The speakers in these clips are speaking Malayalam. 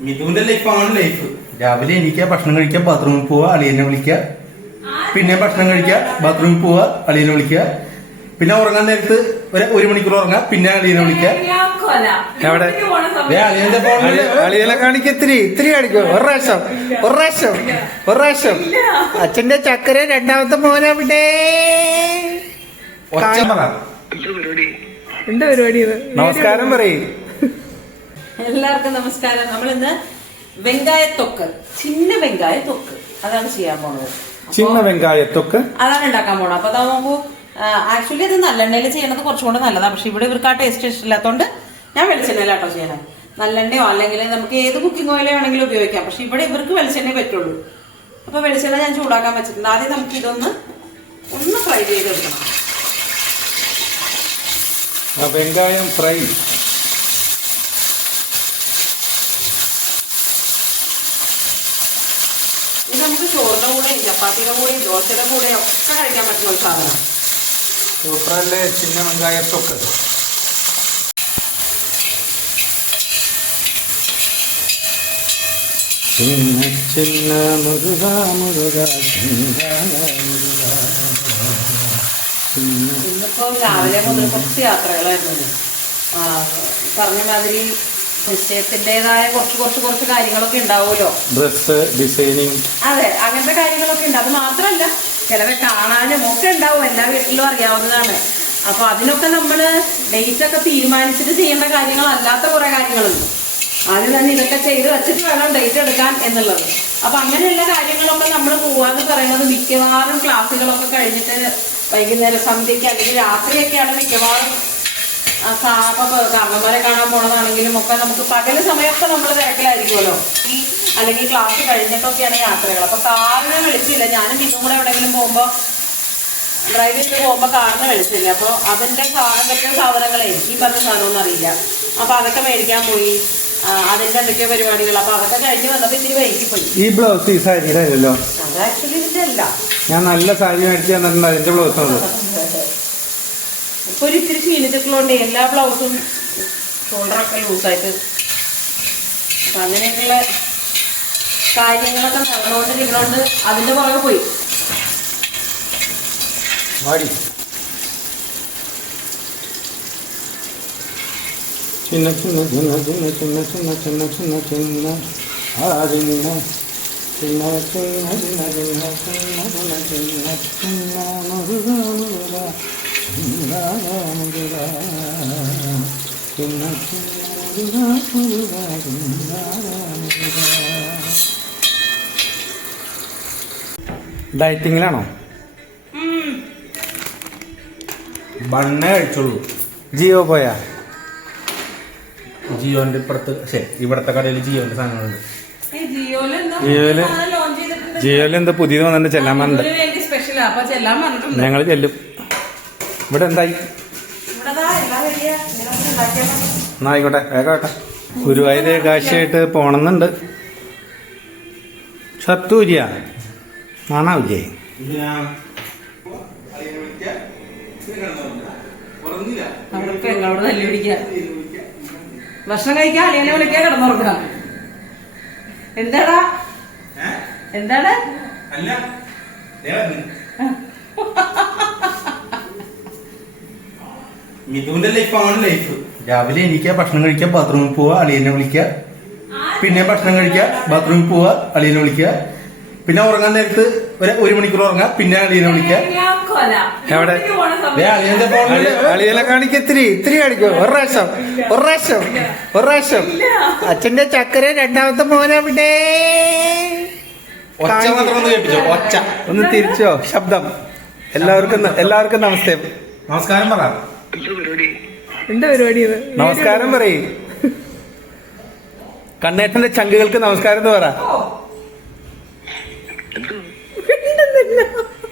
മിഥുവിന്റെ ലൈഫാണ് ലൈഫ് രാവിലെ എണീക്കുക ഭക്ഷണം കഴിക്കുക ബാത്റൂമിൽ പോവുക അളിയനെ വിളിക്കുക പിന്നെ ഭക്ഷണം കഴിക്കുക ബാത്റൂമിൽ പോവുക അളിയനെ വിളിക്കുക പിന്നെ ഉറങ്ങാൻ നേരത്ത് ഒരു ഒരു മണിക്കൂർ ഉറങ്ങാം പിന്നെ അളിയനെ വിളിക്കുക എവിടെ? അളിയന്റെ അളിയനെ കാണിക്ക ഇത്തിരി ഇത്തിരി കാണിക്കോ. ഒരു പ്രാവശ്യം. ഒരു പ്രാവശ്യം. ഒരു പ്രാവശ്യം. അച്ഛന്റെ ചക്കര രണ്ടാമത്തെ മോനെവിടെ ഒച്ച പറ എന്താ പരിപാടി ഇത്? നമസ്കാരം പറയും. എല്ലാവർക്കും നമസ്കാരം. നമ്മൾ ഇന്ന് വെങ്കായത്തൊക്ക് ചിന്ന വെങ്കായത്തൊക്ക്. അതാണ് ചെയ്യാൻ പോണത്. ചിന്ന വെങ്കായത്തൊക്ക്. അതാണ് ഉണ്ടാക്കാൻ പോണത്. അപ്പൊ അതാ നോക്കൂ ആക്ച്വലി ഇത് നല്ലെണ്ണയിൽ ചെയ്യണത് കുറച്ചുകൂടെ നല്ലതാണ് പക്ഷെ ഇവിടെ ഇവർക്ക് ആ ടേസ്റ്റ് ഇഷ്ടമില്ലാത്തതുകൊണ്ട് ഞാൻ വെളിച്ചെണ്ണയിലാട്ടോ ചെയ്യണേ നല്ലെണ്ണയോ അല്ലെങ്കിൽ നമുക്ക് ഏത് കുക്കിംഗ് ഓയിലോ വേണമെങ്കിലും ഉപയോഗിക്കാം. പക്ഷെ ഇവിടെ ഇവർക്ക് വെളിച്ചെണ്ണേ പറ്റുള്ളൂ. അപ്പൊ വെളിച്ചെണ്ണ ഞാൻ ചൂടാക്കാൻ വെച്ചിട്ടുണ്ട്. ആദ്യം നമുക്ക് ഇതൊന്ന് ഒന്ന് ഫ്രൈ ചെയ്തെടുക്കണം. ആ, വെങ്കായം ഫ്രൈ. ഇത് നമുക്ക് ചോറിന്റെ കൂടെയും ചപ്പാത്തിയുടെ കൂടെയും ദോശയുടെ കൂടെയും ഒക്കെ കഴിക്കാൻ പറ്റുന്ന ഒരു സാധനം. സൂപ്പറല്ലേ ചിന്ന വെങ്കായത്തൊക്കെ ചിന്ന ചിന്ന മുരുക മുരുക ചിന്ന മുരുക. ചിന്ന ഇന്നിപ്പോ രാവിലെ മുതൽ കുറച്ച് യാത്രകളായിരുന്നു പറഞ്ഞ മാതിരി നിശ്ചയത്തിന്റെതായ കുറച്ച് കുറച്ച് കുറച്ച് കാര്യങ്ങളൊക്കെ ഉണ്ടാവുമല്ലോ. Dress designing. അതെ അങ്ങനത്തെ കാര്യങ്ങളൊക്കെ ഉണ്ട്. അത് മാത്രമല്ല ചിലവെ കാണാനും ഒക്കെ ഉണ്ടാവും. എല്ലാ വീട്ടിലും അറിയാവുന്നതാണ്. അപ്പൊ അതിനൊക്കെ നമ്മൾ ഡേറ്റ് ഒക്കെ തീരുമാനിച്ചിട്ട് ചെയ്യേണ്ട കാര്യങ്ങളല്ലാത്ത കുറെ കാര്യങ്ങളുണ്ട്. ആദ്യം തന്നെ ഇതൊക്കെ ചെയ്ത് വെച്ചിട്ട് വേണം ഡേറ്റ് എടുക്കാൻ എന്നുള്ളത്. അപ്പൊ അങ്ങനെയുള്ള കാര്യങ്ങളൊക്കെ നമ്മൾ പോവാന്ന് പറയുന്നത് മിക്കവാറും ക്ലാസ്സുകളൊക്കെ കഴിഞ്ഞിട്ട് വൈകുന്നേരം സന്ധ്യയ്ക്ക് അല്ലെങ്കിൽ രാത്രിയൊക്കെയാണ് മിക്കവാറും ആ സാപ്പ കാരണന്മാരെ കാണാൻ പോണതാണെങ്കിലും ഒക്കെ നമുക്ക് പകൽ സമയമൊക്കെ നമ്മൾ തിരക്കിലായിരിക്കുമല്ലോ. ഈ അല്ലെങ്കിൽ ക്ലാസ് കഴിഞ്ഞിട്ടൊക്കെയാണ് യാത്രകൾ. അപ്പൊ കാറിനെ വിളിച്ചില്ല. ഞാനും ഇന്നും കൂടെ എവിടെയെങ്കിലും പോകുമ്പോ ഡ്രൈവ് ചെയ്ത് പോകുമ്പോ കാറിന് വിളിച്ചില്ല. അപ്പോൾ അതിന്റെ സാ- സാധനങ്ങളെ ഈ പറഞ്ഞ സാധനമൊന്നും അറിയില്ല. അപ്പൊ അതൊക്കെ മേടിക്കാൻ പോയി. അതിന്റെ എന്തൊക്കെയോ പരിപാടികൾ. അപ്പൊ അതൊക്കെ കഴിഞ്ഞ് വന്നപ്പോ ഇത്തിരി വൈകി പോയി. ഈ ബ്ലൗസ് ഈ സാരിയുടെ അല്ലല്ലോ? അത് ആക്ച്വലി ഇതിന്റെ അല്ല. ഞാൻ നല്ല സാരി മേടിച്ച് തന്നിട്ടുണ്ട് അതിന്റെ ബ്ലൗസ് ആണ്. ഇപ്പൊ ഒരു ഇത്തിരി ക്ഷീണിച്ചിട്ടുള്ളതുകൊണ്ട് എല്ലാ ബ്ലൗസും ഷോൾഡറൊക്കെ ലൂസായിട്ട് അപ്പൊ അങ്ങനെയൊക്കെയുള്ള കാര്യങ്ങളൊക്കെ നടന്നുകൊണ്ടിരിക്കണോണ്ട് അതിന്റെ പുറകെ പോയി. വാടി. ചിന്ന ചിന്ന ചിന്ന ചിന്ന ചിന്ന ചിന്ന ചിന്ന ചിന്ന ചിന്ന ആരിന്ന ചിന്ന ചിന്ന ചിന്ന ചിന്ന ചിന്ന ചിന്ന ചിന്ന ചിന്ന മുരുക മുരുക ചിന്ന മുരുക ചിന്ന ചിന്ന മുരുക മുരുക ചിന്ന മുരുക ഡയറ്റിങ്ങിലാണോ ബണ്ണേ കഴിച്ചുള്ളൂ ജിയോ പോയാ ജിയോന്റെ ഇപ്പുറത്ത് ശരി ഇവിടത്തെ കടയിൽ ജിയോന്റെ സാധനങ്ങളുണ്ട്. ജിയോയിൽ ജിയോയിൽ എന്താ? പുതിയത് വന്നിട്ട് ചെല്ലാൻ പറഞ്ഞിട്ടുണ്ട്. ഞങ്ങൾ ചെല്ലും. ഇവിടെ എന്തായി? എന്നാ ആയിക്കോട്ടെ ആയിക്കോട്ടെ ഗുരുവായൂർ കാശിയായിട്ട് പോണമെന്നുണ്ട് ഷർട്ടൂരിയ നാണാവില്ലേ അവിടെ തല്ലി പിടിക്കുക ഭക്ഷണം കഴിക്കാൻ അളിയനെ വിളിക്കാൻ കിടന്നുറക്ക എന്താടാ? എന്താണ്? അല്ല ലൈഫാണ് ലൈഫ് രാവിലെ എണീക്കുക ഭക്ഷണം കഴിക്കുക ബാത്റൂമിൽ പോവുക അളിയനെ വിളിക്കുക പിന്നെ ഭക്ഷണം കഴിക്കുക ബാത്റൂമിൽ പോവുക അളിയനെ വിളിക്കുക പിന്നെ ഉറങ്ങാൻ നേരത്ത് ഒരു ഒരു മണിക്കൂർ ഉറങ്ങാ. പിന്നെ അളിയനെ വിളിക്കുക എവിടെ? ദേ അളിയന്റെ ഫോണിൽ അളിയനെ കാണിക്ക. ഇത്തിരി ഇത്തിരി കാണിക്കോ. ഒരു പ്രാവശ്യം. ഒരു പ്രാവശ്യം. ഒരു പ്രാവശ്യം. അച്ഛന്റെ ചക്കര രണ്ടാമത്തെ മോനവിടെ ഒച്ച മാത്രം ഒന്ന് കേൾപ്പിച്ചോ? ഒച്ച. ഒന്ന് തിരിച്ചോ? ശബ്ദം. എല്ലാവർക്കും ന- എല്ലാവർക്കും നമസ്തേ. നമസ്കാരം പറ. എന്താ പരിപാടി ഇത്? നമസ്കാരം പറയ്. കണ്ണേട്ടന്റെ ചങ്കുകൾക്ക് നമസ്കാരം എന്ന് പറ.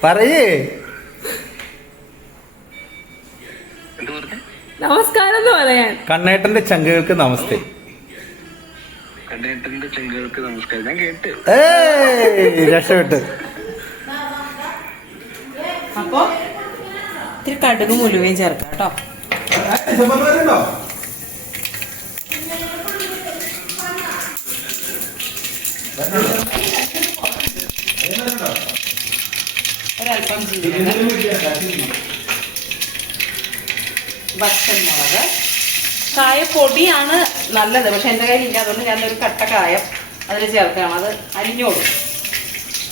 പറയേ. നമസ്കാരം എന്ന് പറയാൻ. കണ്ണേട്ടന്റെ ചങ്കുകൾക്ക് നമസ്തേ. കണ്ണേട്ടന്റെ ചെങ്കുകൾക്ക് നമസ്കാരം. ഞാൻ കേട്ട്. രക്ഷപ്പെട്ട്. അപ്പൊ ഇത്തിരി കടുക് ഉലുവയും ചേർക്കാം കേട്ടോ. വരുന്നുണ്ടോ ഒരല്പം ജീരകം പച്ചമുളക് കായപ്പൊടിയാണ് നല്ലത്. പക്ഷെ എന്റെ കയ്യിൽ ഇല്ല അതുകൊണ്ട് ഞാൻ ഒരു കട്ട കായം അതിൽ ചേർക്കണം. അത് അരിഞ്ഞോടും.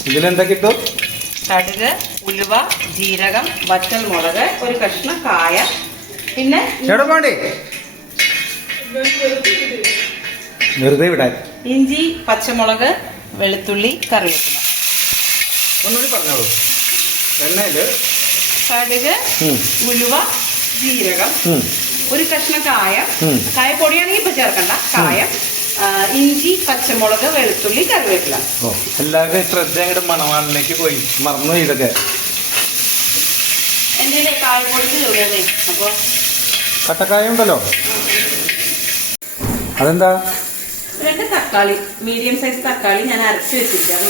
ഇതിലെന്താ കിട്ടും? കടുക് ഉലുവ ജീരകം വറ്റൽ മുളക് ഒരു കഷ്ണം കായ. പിന്നെ വെറുതെ വിടാൻ. ഇഞ്ചി പച്ചമുളക് വെളുത്തുള്ളി കറിവേപ്പില. ഒന്നുകൂടി പറഞ്ഞോളൂ. എണ്ണയിൽ കടുക് ഉലുവ ജീരകം ഒരു കഷ്ണം കായ. കായ കായപ്പൊടിയാണെങ്കിൽ ഇപ്പൊ ചേർക്കണ്ട. കായം ഇഞ്ചി പച്ചമുളക് വെളുത്തുള്ളി കറിവേപ്പില. എല്ലാവരും ശ്രദ്ധ അങ്ങോട്ട് മണവാളിലേക്ക് പോയി. മറന്നു ഇതൊക്കെ. കായപ്പൊടി അപ്പൊ കട്ടക്കായ ഉണ്ടല്ലോ. അതെന്താ? രണ്ട് തക്കാളി മീഡിയം സൈസ് തക്കാളി ഞാൻ അരച്ച് വെച്ചിട്ടാണ്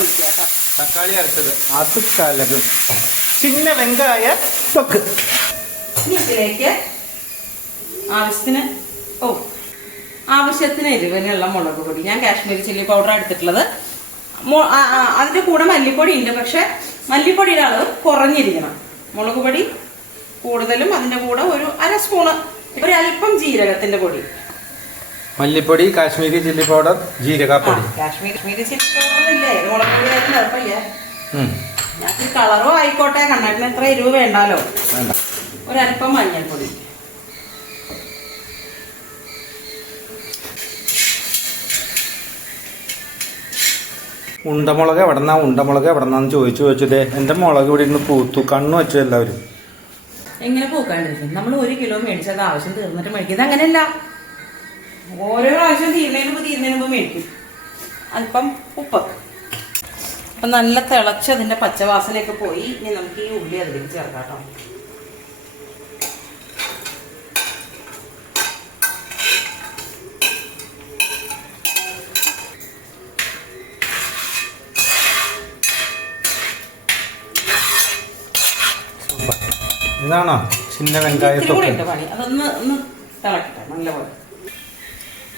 തക്കാളി അരച്ചത്. അത് കലകും ചിന്ന വെങ്കായ തൊക്ക്. ഇതിലേക്ക് ആവശ്യത്തിന് ഓ ആവശ്യത്തിന് എരിവിനുള്ള മുളക് പൊടി. ഞാൻ കാശ്മീരി ചില്ലി പൗഡർ എടുത്തിട്ടുള്ളത്. അതിന്റെ കൂടെ മല്ലിപ്പൊടി ഉണ്ട് പക്ഷെ മല്ലിപ്പൊടിയുടെ അളവ് കുറഞ്ഞിരിക്കണം. മുളക് പൊടി കൂടുതലും അതിന്റെ കൂടെ ഒരു അര സ്പൂണ് ഒരു അല്പം ജീരകത്തിന്റെ പൊടി. മല്ലിപ്പൊടി കാശ്മീരി ചില്ലി പൗഡർ ജീരകപ്പൊടി കാശ്മീരി കാശ്മീരി ചില്ലി പൗഡർ ഇല്ലേ? മുളക് പൊടി ആയിരുന്നു കുഴപ്പമില്ല. ഞാൻ കളറോ ആയിക്കോട്ടെ കണ്ണാട്ടിന് എത്ര എരിവ് വേണ്ടാലോ? ഒരൽപ്പം മഞ്ഞൾപ്പൊടി ഉണ്ടമുളക് എവിടെന്നാ ഉണ്ടമുളക് എവിടെന്നാന്ന് ചോദിച്ചു ചോദിച്ചതേ എന്റെ മുളക് ഇവിടെ ഇരുന്ന് പൂത്തു കണ്ണു വെച്ചു എല്ലാവരും. എങ്ങനെ പൂക്കാണ്ടിരിക്കും? നമ്മൾ ഒരു കിലോ മേടിച്ചത് ആവശ്യം തീർന്നിട്ട് മേടിക്കുന്നത് അങ്ങനെയല്ല. ഓരോ പ്രാവശ്യം തീരുന്നതിന് മുമ്പ് തീരുന്നതിന് മുമ്പ് മേടിക്കും. അല്പം ഉപ്പ്. അപ്പൊ നല്ല തിളച്ച് അതിന്റെ പച്ചവാസനയൊക്കെ പോയി. ഇനി നമുക്ക് ഈ ഉള്ളി അതിലേക്ക് ചേർക്കാം കേട്ടോ. ഇതാണോ? ചിന്ന വെങ്കായ ഇത്തിരി കൂടി തൊക്ക് ഉണ്ട് പണി. അതൊന്ന് ഒന്ന് തിളക്കട്ടെ നല്ലപോലെ.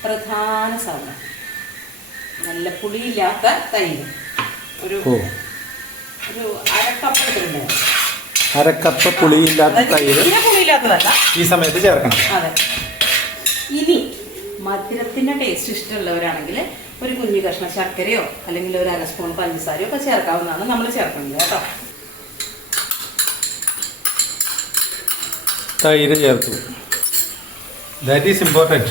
പ്രധാന സാധനം. നല്ല പുളിയില്ലാത്ത തൈര്. ഒരു ഒരു അരക്കപ്പ് എടുത്തിട്ടുണ്ട് അരക്കപ്പ് പുളിയില്ലാത്ത തൈര്. പുളിയില്ലാത്തതല്ല. ഈ സമയത്ത് ചേർക്കണം. അതെ. ഇനി മധുരത്തിന്റെ ടേസ്റ്റ് ഇഷ്ടമുള്ളവരാണെങ്കിൽ ഒരു കുഞ്ഞു കഷ്ണം ശർക്കരയോ അല്ലെങ്കിൽ ഒരു അര സ്പൂൺ പഞ്ചസാരയോ ഒക്കെ ചേർക്കാവുന്നതാണ് നമ്മൾ ചേർക്കുന്നത് കേട്ടോ. തൈര് ചേർത്തു. ദാറ്റ് ഈസ് ഇമ്പോർട്ടന്റ്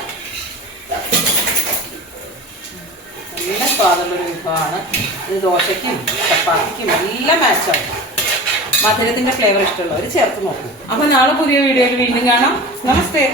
നല്ല സ്വാദുള്ളൊരു വിഭവമാണ് ഇത് ദോശയ്ക്കും ചപ്പാത്തിക്കും എല്ലാം മാച്ചാവും മധുരത്തിന്റെ ഫ്ലേവർ ഇഷ്ടമുള്ളവർ ചേർത്ത് നോക്കും. അപ്പൊ നാളെ പുതിയ വീഡിയോയിൽ വീണ്ടും കാണാം. നമസ്തേ.